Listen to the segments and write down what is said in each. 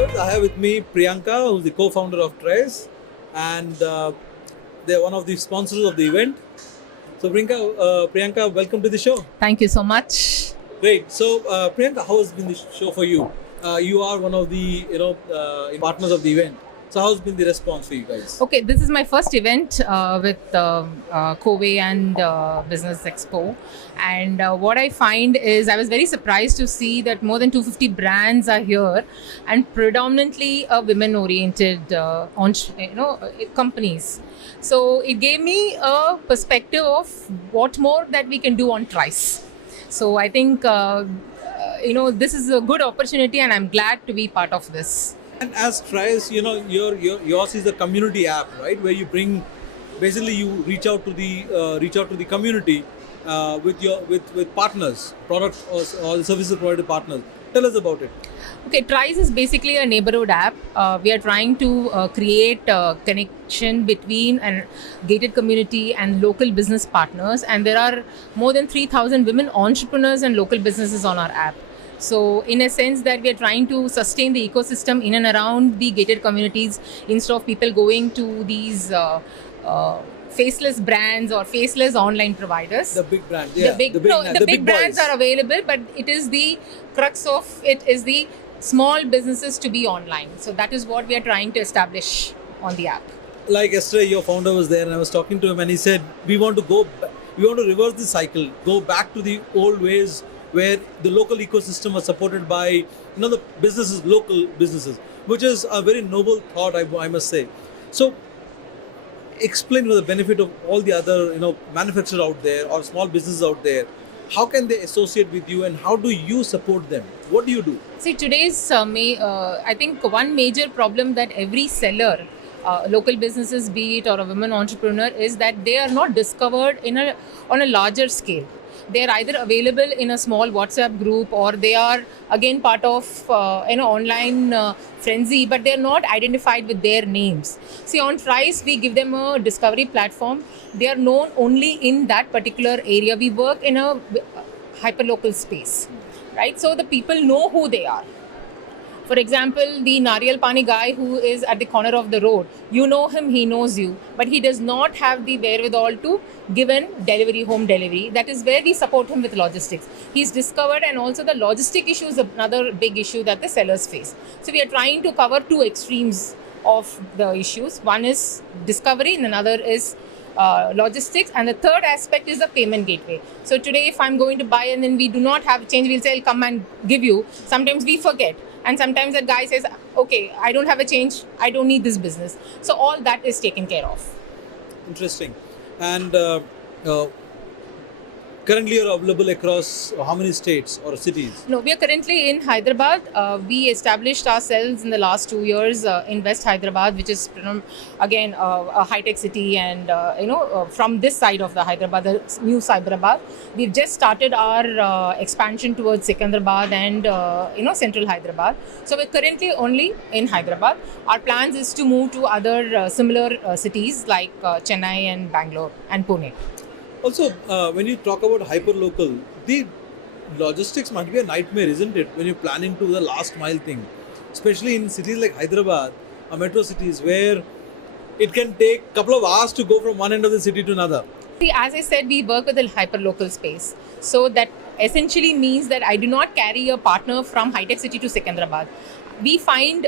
viewers, I have with me Priyankha, who's the co-founder of Trice, and they're one of the sponsors of the event. So Priyanka, welcome to the show. Thank you so much. Great. So Priyanka, how has been the show for you? You are one of the partners of the event. So how's been the response for you guys? Okay, this is my first event with Covey and Business Expo. And what I find is I was very surprised to see that more than 250 brands are here and predominantly women-oriented companies. So it gave me a perspective of what more that we can do on Trice. So I think, this is a good opportunity and I'm glad to be part of this. And as Trice, yours is a community app, right? Where you bring, basically, you reach out to the community with partners, product or services provided partners. Tell us about it. Okay, Trice is basically a neighborhood app. We are trying to create a connection between a gated community and local business partners. And there are more than 3,000 women entrepreneurs and local businesses on our app. So in a sense that we are trying to sustain the ecosystem in and around the gated communities instead of people going to these faceless brands or faceless online providers. The big brands, yeah. The big brands are available, but it is the crux of it is the small businesses to be online. So that is what we are trying to establish on the app. Like yesterday, your founder was there and I was talking to him and he said, we want to reverse the cycle, go back to the old ways where the local ecosystem was supported by the businesses, local businesses, which is a very noble thought, I must say. So explain the benefit of all the other manufacturers out there or small businesses out there. How can they associate with you and how do you support them? What do you do? See, today's I think one major problem that every seller, local businesses, be it or a women entrepreneur, is that they are not discovered on a larger scale. They are either available in a small WhatsApp group or they are again part of online frenzy, but they are not identified with their names. See, on Trice, we give them a discovery platform. They are known only in that particular area. We work in a hyperlocal space, right? So the people know who they are. For example, the Nariyal Pani guy who is at the corner of the road, you know him, he knows you, but he does not have the wherewithal to give an home delivery. That is where we support him with logistics. He's discovered, and also the logistic issue is another big issue that the sellers face. So we are trying to cover two extremes of the issues. One is discovery and another is logistics, and the third aspect is the payment gateway. So today if I'm going to buy and then we do not have change, we'll say I'll come and give you. Sometimes we forget. And sometimes that guy says, okay, I don't have a change, I don't need this business. So all that is taken care of. Interesting. And currently you're available across how many states or cities? No, we are currently in Hyderabad. We established ourselves in the last 2 years in West Hyderabad, which is again a high-tech city, and from this side of the Hyderabad, the new Cyberabad. We've just started our expansion towards Secunderabad and central Hyderabad. So we're currently only in Hyderabad. Our plans is to move to other similar cities like Chennai and Bangalore and Pune. Also, when you talk about hyperlocal, the logistics might be a nightmare, isn't it? When you're planning to the last mile thing, especially in cities like Hyderabad or metro cities where it can take a couple of hours to go from one end of the city to another. See, as I said, we work with a hyperlocal space. So that essentially means that I do not carry a partner from high-tech city to Secunderabad. We find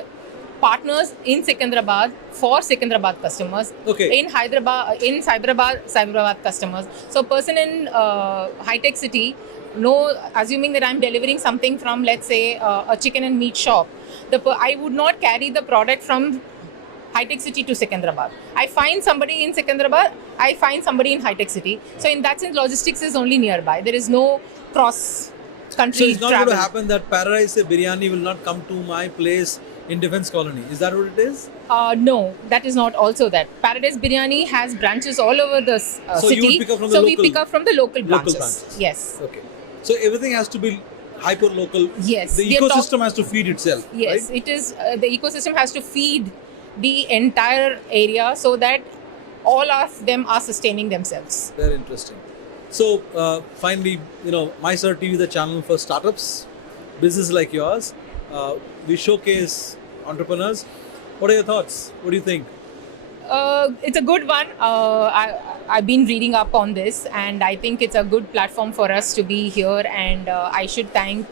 partners in Secunderabad for Secunderabad customers, in Hyderabad, in Cyberabad customers. So a person in high-tech city, assuming that I'm delivering something from, let's say, a chicken and meat shop, I would not carry the product from high-tech city to Secunderabad. I find somebody in Secunderabad, I find somebody in high-tech city. So in that sense, logistics is only nearby. There is no cross-country So it's not travel. going to happen that Paradise Biryani will not come to my place in Defense Colony. Is that what it is? No, that is not also that. Paradise Biryani has branches all over the So city. you will pick up from the so local, we pick up from the local branches. branches. Yes. Okay. So everything has to be hyper local. Yes. The ecosystem has to feed itself. Yes, right? it is. The ecosystem has to feed the entire area so that all of them are sustaining themselves. Very interesting. So finally, MySir TV is a channel for startups, businesses like yours. We showcase entrepreneurs. What are your thoughts? What do you think? It's a good one. I've been reading up on this, and I think it's a good platform for us to be here. And I should thank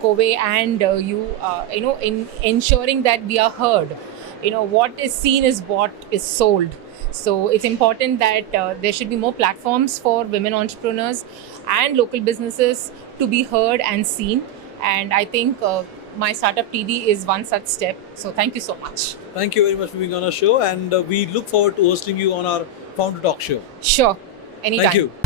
Kobe and you, in ensuring that we are heard. What is seen is what is sold. So it's important that there should be more platforms for women entrepreneurs and local businesses to be heard and seen. And I think my startup TD is one such step. So thank you so much. Thank you very much for being on our show, and we look forward to hosting you on our Founder Talk show. Sure. Anytime. Thank you.